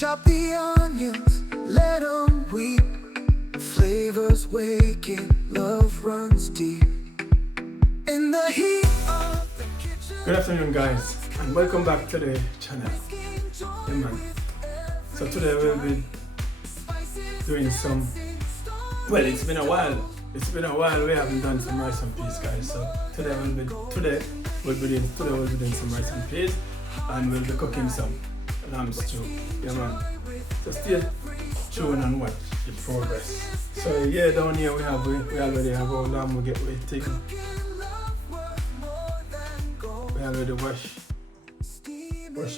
Chop the onions, let them weep. Flavors waking, love runs deep. In the heat of the kitchen. Good afternoon, guys, and welcome back to the channel. Yeah, man. So today we'll be doing some. Well, it's been a while. We haven't done some rice and peas, guys. So today we'll be doing some rice and peas, and we'll be cooking some lamb stew. Yeah, man. So stay tuned and watch the progress. So yeah, down here we already have our lamb. We taken. We already wash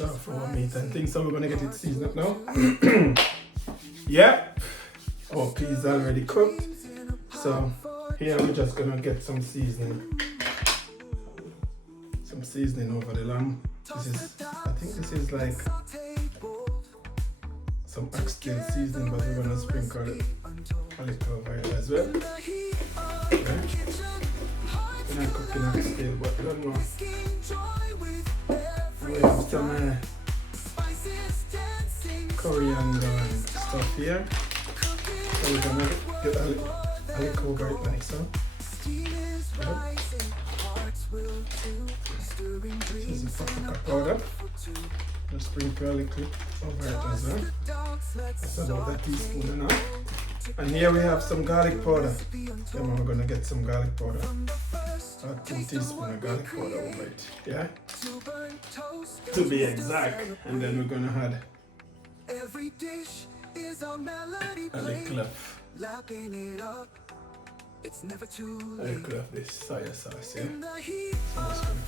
off our meat and things, so we're gonna get it seasoned up now. Yeah, our peas already cooked. So here we're just gonna get some seasoning over the lamb. I think this is like some oxtail seasoning, but we're gonna sprinkle it a little over it as well. Okay. We're not cooking oxtail, but I don't know. We have some coriander and stuff here. So we're gonna get a little over it like so. Yep. This is the paprika powder. Just sprinkle a little over it as well. That's about a teaspoon enough. And here we have some garlic powder. Then we're gonna get some garlic powder. About 2 teaspoons of garlic powder over it. Yeah? To be exact. And then we're gonna add a little of this soya sauce, yeah? So I'm just gonna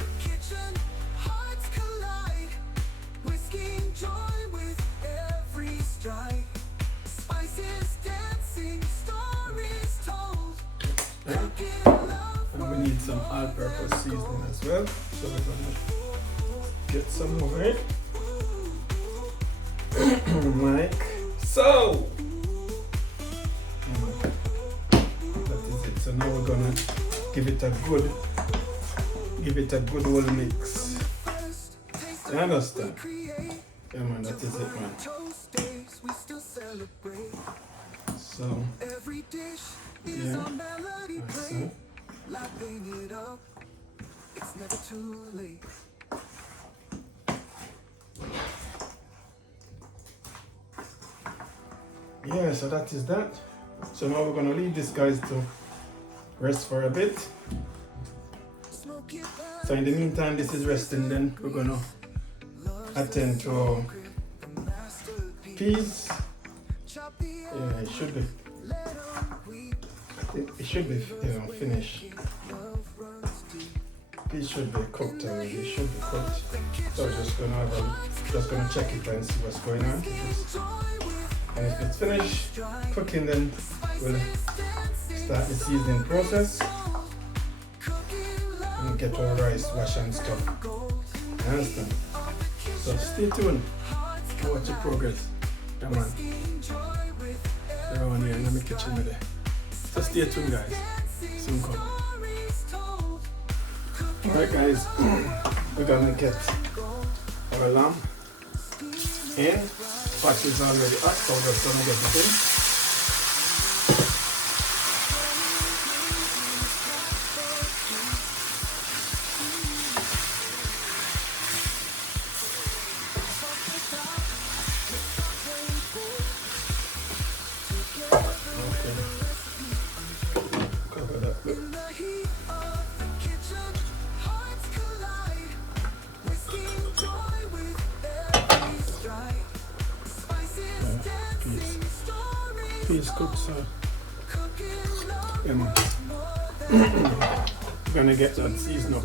and we need some all-purpose seasoning as well, so we're gonna get some of it. Like so. That is it. So now we're gonna give it a good whole mix. You understand? Yeah, man, that is it, man. So, yeah, that's it. Yeah, so that is that. So now we're gonna leave this guys to rest for a bit. So in the meantime, this is resting, then we're gonna attend to our peas. Yeah, it should be. It should be, finished. Peas should be cooked already. It should be cooked. So we're just gonna check it and see what's going on. And if it's finished cooking, then we'll start the seasoning process and get our rice washed and stuff. You understand? So stay tuned and watch the progress. Come on. Around here in the kitchen with it. So stay tuned, guys. Soon come. Alright, guys. We're gonna get our lamb in. Pot is already hot, so we're just gonna get it in. Peas cooked, so yeah, man. We're gonna get that seasoned up.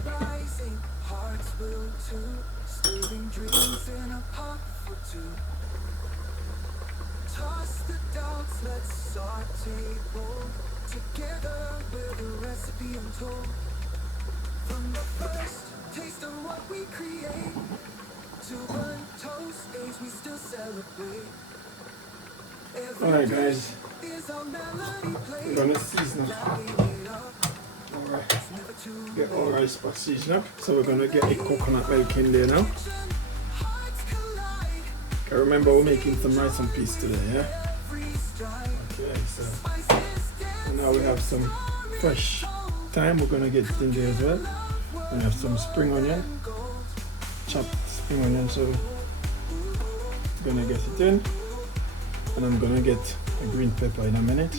Alright, guys, we're gonna season up. Alright, get all rice for season up. So we're gonna get the coconut milk in there now. I remember we're making some rice and peas today, yeah? Okay, so now we have some fresh thyme. We're gonna get it in there as well. We have some spring onion, chopped spring onion, so I'm gonna get it in. And I'm gonna get a green pepper in a minute.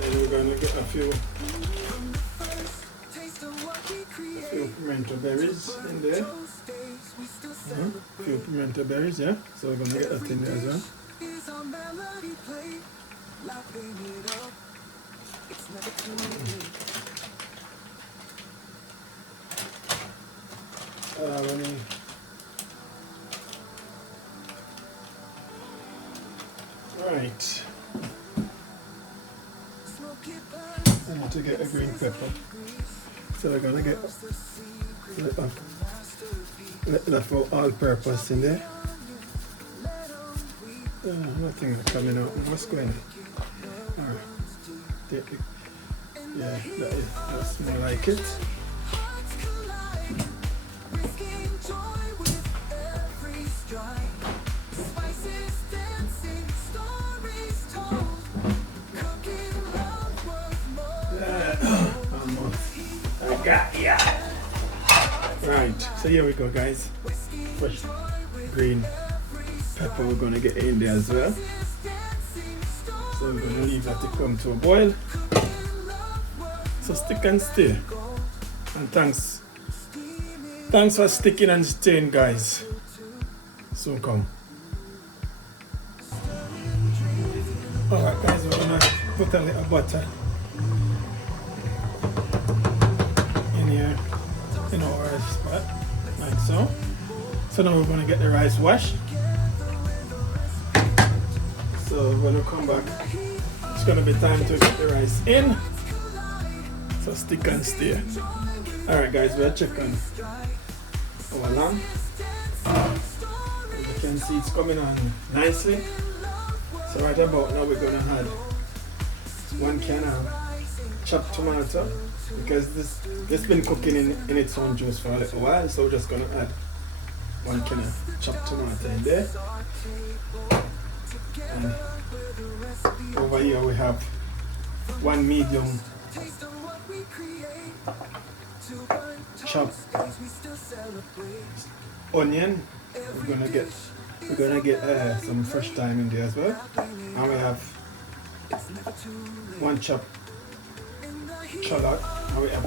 Then we're gonna get a few pimento berries in there. A few pimento berries, yeah. So we're gonna get that in there as well. Right. I need to get a green pepper. So we're gonna get that for all-purpose in there. Nothing coming out. What's going on? Alright. Yeah, that's more like it. I got ya. Right, so here we go, guys. Fresh green pepper we're gonna get in there as well. So we're gonna leave that to come to a boil. So stick and stir. And thanks for sticking and stirring, guys. Soon come. Alright, guys, we're gonna put a little butter in here in our rice pot, like so. So now we're gonna get the rice washed. So when we come back, it's gonna be time to get the rice in. So stick and stir. Alright, guys, we're checking our lamb. As you can see, it's coming on nicely. So right about now we're gonna add 1 can of chopped tomato, because this been cooking in its own juice for a little while, so we're just gonna add 1 can of chopped tomato in there. And over here we have 1 medium chopped onion. We're gonna get some fresh thyme in there as well. And we have 1 chopped shallot. And we have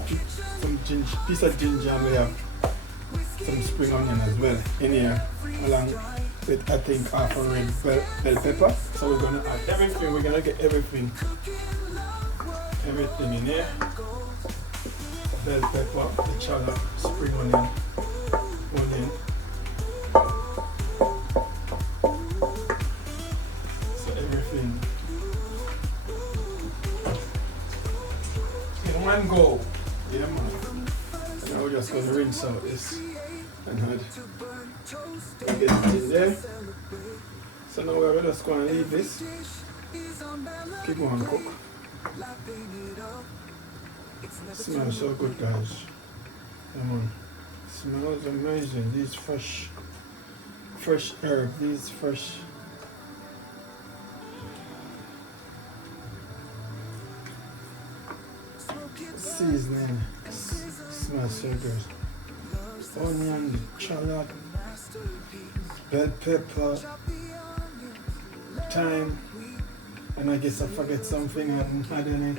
some piece of ginger, and we have some spring onion as well in here, along with I think half a red bell pepper. So we're gonna add everything. We're gonna get everything in here. Bell pepper, the shallot, spring onion. So everything in one go. Yeah, man. And now we're just gonna rinse out this and get it in there. So now we're just gonna leave this. Keep on cook. Smells so good, guys. Come on. Smells amazing. These fresh herbs, these fresh seasoning. Smells so good. Onion, shallot, bell pepper, thyme, and I guess I forget something. I haven't had any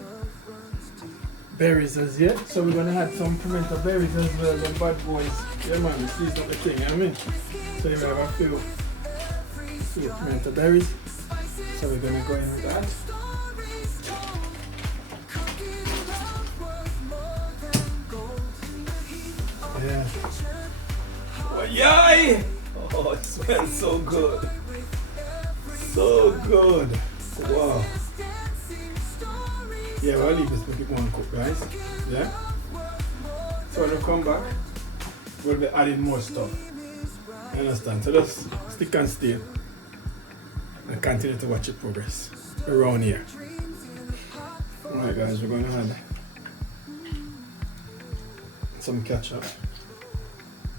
berries as yet, so we're gonna add some pimento berries as well. Them bad boys, yeah man, this is not the thing, you know what I mean? So you have a few pimento berries, so we're gonna go in with that. Yeah. Oh, yay! Oh, it smells so good. So good. Wow. Yeah, we'll leave this to keep on cook, guys. Yeah? So when we come back, we'll be adding more stuff. You understand? So just stick and stay and continue to watch it progress around here. Alright guys, we're going to add some ketchup.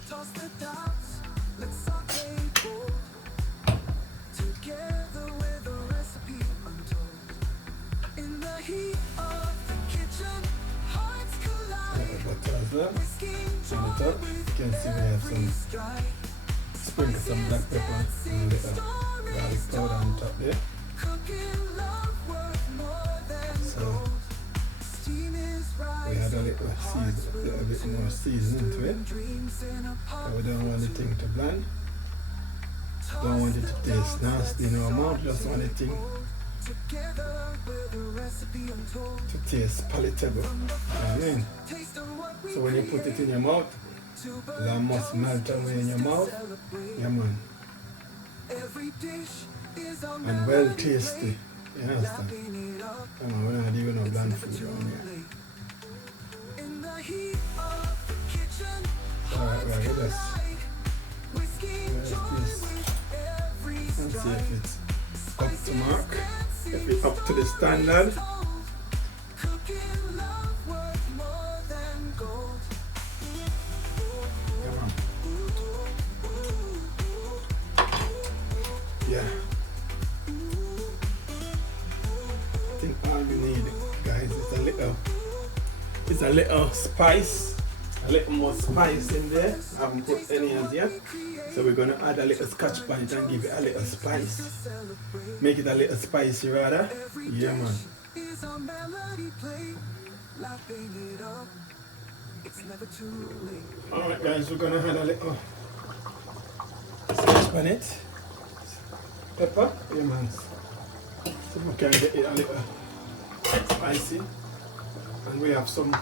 Toss the dots, let's saute both. Together with a recipe untold. In the heat of the kitchen, hearts collide. Butter as well. Whisking On the top, you can see we have some stride. sprinkle some black pepper and a little garlic powder on top there. Cooking love worth more than So gold. Steam is we had a rising, little bit more seasoning to it. dreams in a pot. But we don't want the thing to bland. Don't want it to taste nasty in our mouth. Just want the thing Together with a recipe untold. to taste palatable. You know what I mean? Taste of what we So when you put it in your mouth, to that must melt away in your mouth. Yeah, man. every dish is on And well tasty. You understand? it up Come on, we're not even no bland food around here. in the heat of the kitchen. Alright, right, let's Whisking this. every And see if it's up to mark. If it's up to the standard. cooking love worth more than gold. Come on. Yeah. I think all we need, guys, is a little spice. A little more spice in there. I haven't put any as yet. So we're gonna add a little scotch bonnet and give it a little spice. Make it a little spicy rather. Yeah, man. Is a melody played, lapping it up. It's never too late. Alright guys, we're gonna add a little scotch bonnet. Pepper, yeah man. So we can get it a little spicy. And we have some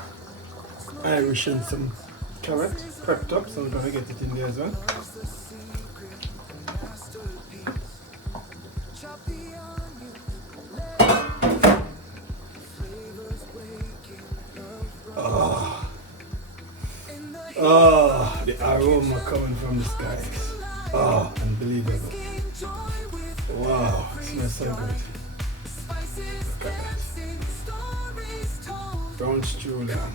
Irish and some carrot prepped up, so we're gonna get it in there as well. Oh, the aroma coming from the skies. Oh, unbelievable. Wow, it smells so good. Look at that. Brown stew lamb.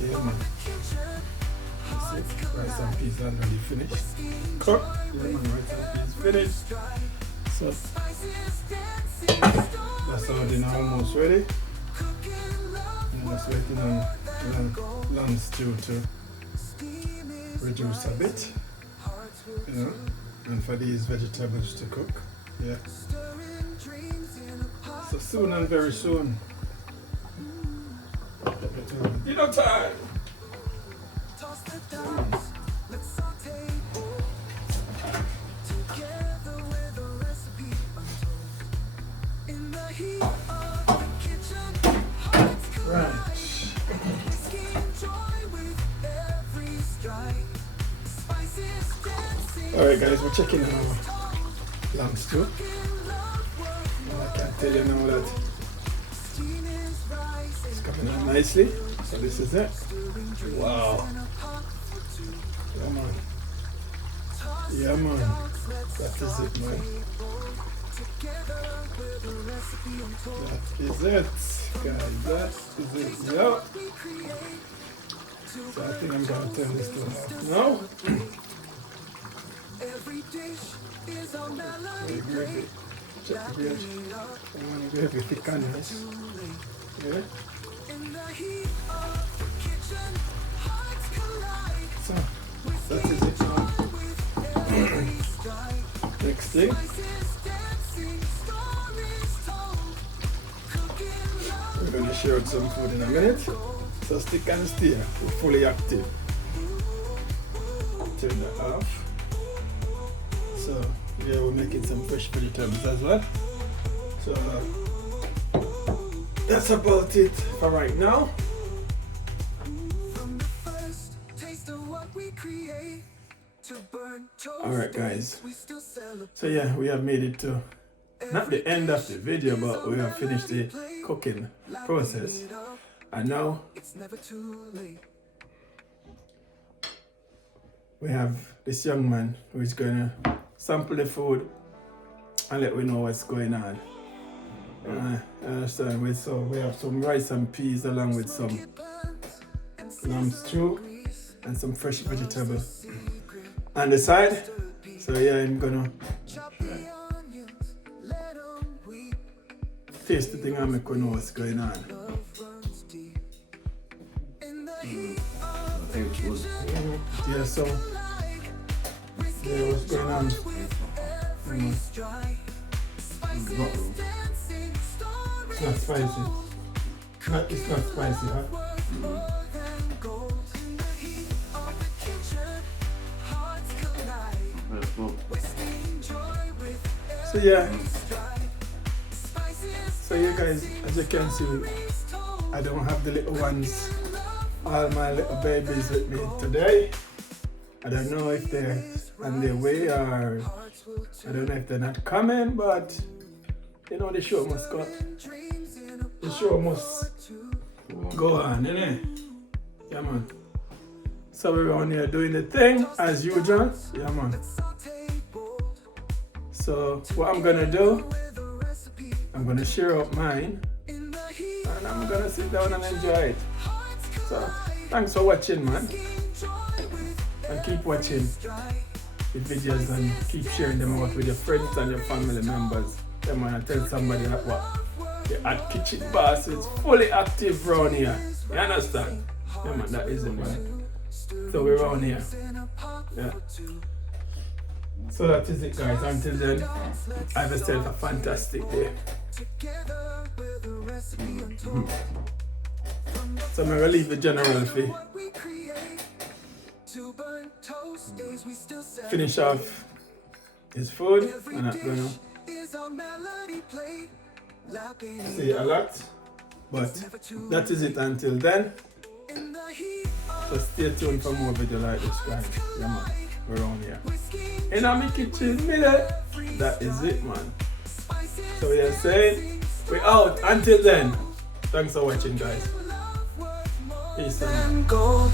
Yeah, man. That's it. Rice and peas are already finished. Cooked. Yeah, man, rice and peas finished. So, that's our dinner almost ready. And just waiting on lamb stew to reduce a bit. You know, and for these vegetables to cook. Yeah. So soon and very soon. You know time. Right. Alright guys, we're checking our lamb stew. I can tell you now that it's coming out nicely. So this is it. Wow. Yeah man. Yeah man. That is it man. That is it guys. That is it. Yeah. So I think I'm gonna turn this to off now. Very gravy. Check the gravy. I want the gravy thick and nice. Yeah. So that is it now. Next thing. We're going to share out some food in a minute. So stick and stay. We're fully active. Turn that off. So yeah, we're making some fresh vegetables as well. So that's about it for right now. Alright guys, so yeah, we have made it to not the end of the video, but we have finished the cooking process, and now we have this young man who is going to sample the food and let we know what's going on. I understand. We have some rice and peas along with some lamb stew and some fresh vegetable on the side. So yeah, I'm gonna taste the thing and make you know what's going on. Yeah, so yeah, what's going on? It's not spicy. It's not spicy, huh? So yeah. So yeah guys, as you can see, I don't have the little ones, all my little babies with me today. I don't know if they're on their way or I don't know if they're not coming, but you know the show must go. The show must go on, innit? Yeah man. So we're on here doing the thing as usual. Yeah man. So what I'm gonna do, I'm gonna share up mine and I'm gonna sit down and enjoy it. So thanks for watching man. And keep watching the videos and keep sharing them out with your friends and your family members. Then man, tell somebody that what the Hot Kitchen Boss is fully active around here. You understand? Yeah man, that is it man. So we're around here. Yeah. So that is it guys. Until then, have yourself a fantastic day. So I'm gonna leave the general fee. Finish off his food and I'm gonna say a lot. But that is it until then. So stay tuned for more video like this guys. Yeah man, we're on here. In my kitchen middle. That is it man. So we are saying we're out until then. Thanks for watching guys. Peace out.